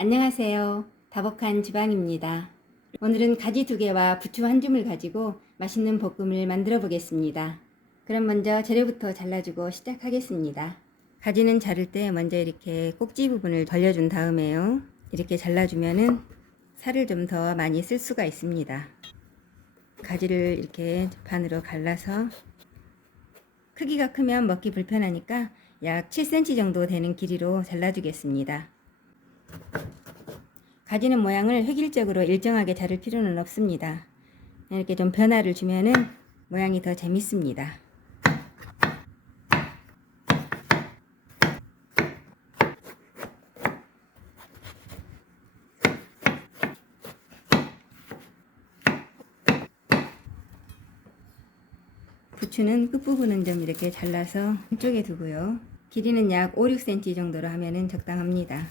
안녕하세요. 다복한 지방입니다. 오늘은 가지 2개와 부추 1줌을 가지고 맛있는 볶음을 만들어 보겠습니다. 그럼 먼저 재료부터 잘라주고 시작하겠습니다. 가지는 자를 때 먼저 이렇게 꼭지 부분을 벌려준 다음에요. 이렇게 잘라주면은 살을 좀 더 많이 쓸 수가 있습니다. 가지를 이렇게 반으로 갈라서 크기가 크면 먹기 불편하니까 약 7cm 정도 되는 길이로 잘라주겠습니다. 가지는 모양을 획일적으로 일정하게 자를 필요는 없습니다. 이렇게 좀 변화를 주면은 모양이 더 재밌습니다. 부추는 끝부분은 좀 이렇게 잘라서 한쪽에 두고요. 길이는 약 5, 6cm 정도로 하면은 적당합니다.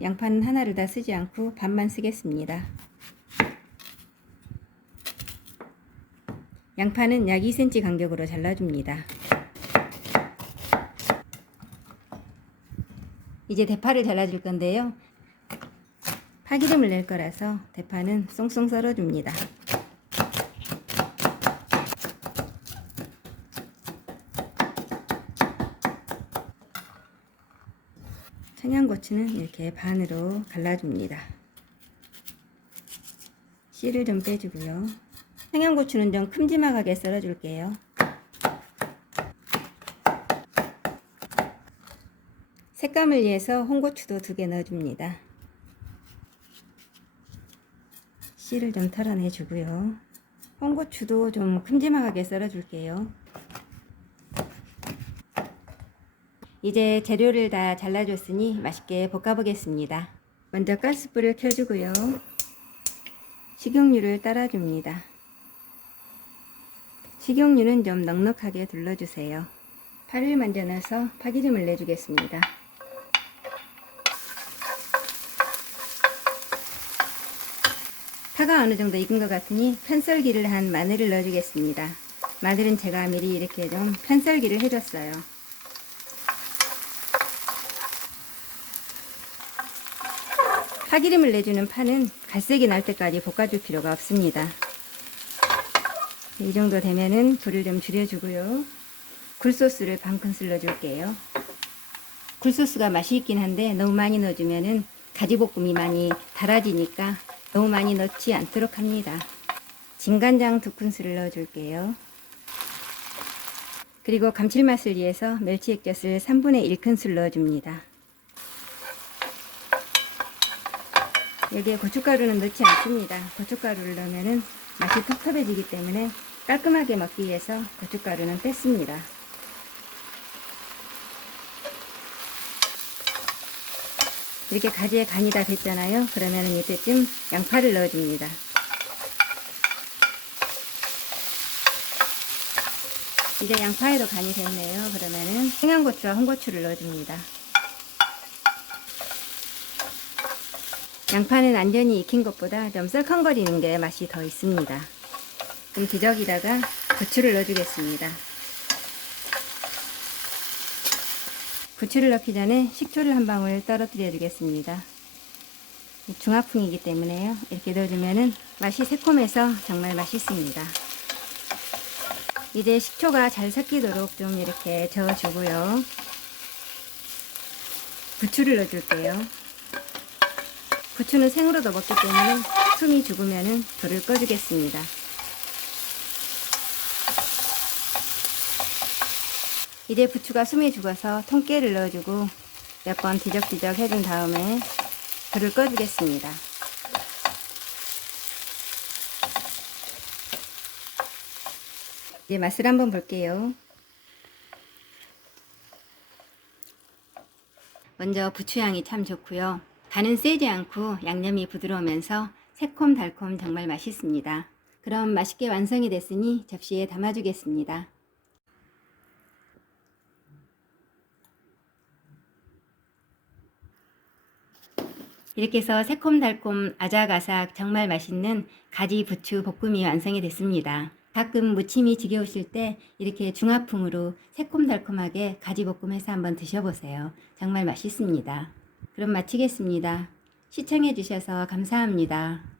양파는 하나를 다 쓰지 않고 반만 쓰겠습니다. 양파는 약 2cm 간격으로 잘라줍니다. 이제 대파를 잘라줄 건데요. 파기름을 낼 거라서 대파는 쏭쏭 썰어줍니다. 청양고추는 이렇게 반으로 갈라줍니다. 씨를 좀 빼주고요. 청양고추는 좀 큼지막하게 썰어줄게요. 색감을 위해서 홍고추도 2개 넣어줍니다. 씨를 좀 털어내주고요. 홍고추도 좀 큼지막하게 썰어줄게요. 이제 재료를 다 잘라줬으니 맛있게 볶아보겠습니다. 먼저 가스불을 켜주고요. 식용유를 따라줍니다. 식용유는 좀 넉넉하게 둘러주세요. 파를 먼저 넣어서 파기름을 내주겠습니다. 파가 어느 정도 익은 것 같으니 편썰기를 한 마늘을 넣어주겠습니다. 마늘은 제가 미리 이렇게 좀 편썰기를 해줬어요. 파기름을 내주는 파는 갈색이 날 때까지 볶아줄 필요가 없습니다. 이 정도 되면은 불을 좀 줄여주고요. 굴소스를 반큰술 넣어줄게요. 굴소스가 맛이 있긴 한데 너무 많이 넣어주면은 가지볶음이 많이 달아지니까 너무 많이 넣지 않도록 합니다. 진간장 2큰술을 넣어줄게요. 그리고 감칠맛을 위해서 멸치액젓을 1/3 큰술 넣어줍니다. 여기에 고춧가루는 넣지 않습니다. 고춧가루를 넣으면 맛이 텁텁해지기 때문에 깔끔하게 먹기 위해서 고춧가루는 뺐습니다. 이렇게 가지에 간이 다 됐잖아요. 그러면 이때쯤 양파를 넣어줍니다. 이제 양파에도 간이 됐네요. 그러면은 청양고추와 홍고추를 넣어줍니다. 양파는 완전히 익힌 것보다 좀 썰컹거리는 게 맛이 더 있습니다. 좀 뒤적이다가 부추를 넣어주겠습니다. 부추를 넣기 전에 식초를 한 방울 떨어뜨려 주겠습니다. 중화풍이기 때문에요. 이렇게 넣어주면 맛이 새콤해서 정말 맛있습니다. 이제 식초가 잘 섞이도록 좀 이렇게 저어주고요. 부추를 넣어줄게요. 부추는 생으로도 먹기 때문에 숨이 죽으면 불을 꺼주겠습니다. 이제 부추가 숨이 죽어서 통깨를 넣어주고 몇 번 뒤적뒤적 해준 다음에 불을 꺼주겠습니다. 이제 맛을 한번 볼게요. 먼저 부추향이 참 좋고요. 간은 세지 않고 양념이 부드러우면서 새콤달콤 정말 맛있습니다. 그럼 맛있게 완성이 됐으니 접시에 담아주겠습니다. 이렇게 해서 새콤달콤 아삭아삭 정말 맛있는 가지 부추 볶음이 완성이 됐습니다. 가끔 무침이 지겨우실 때 이렇게 중화풍으로 새콤달콤하게 가지볶음해서 한번 드셔보세요. 정말 맛있습니다. 그럼 마치겠습니다. 시청해주셔서 감사합니다.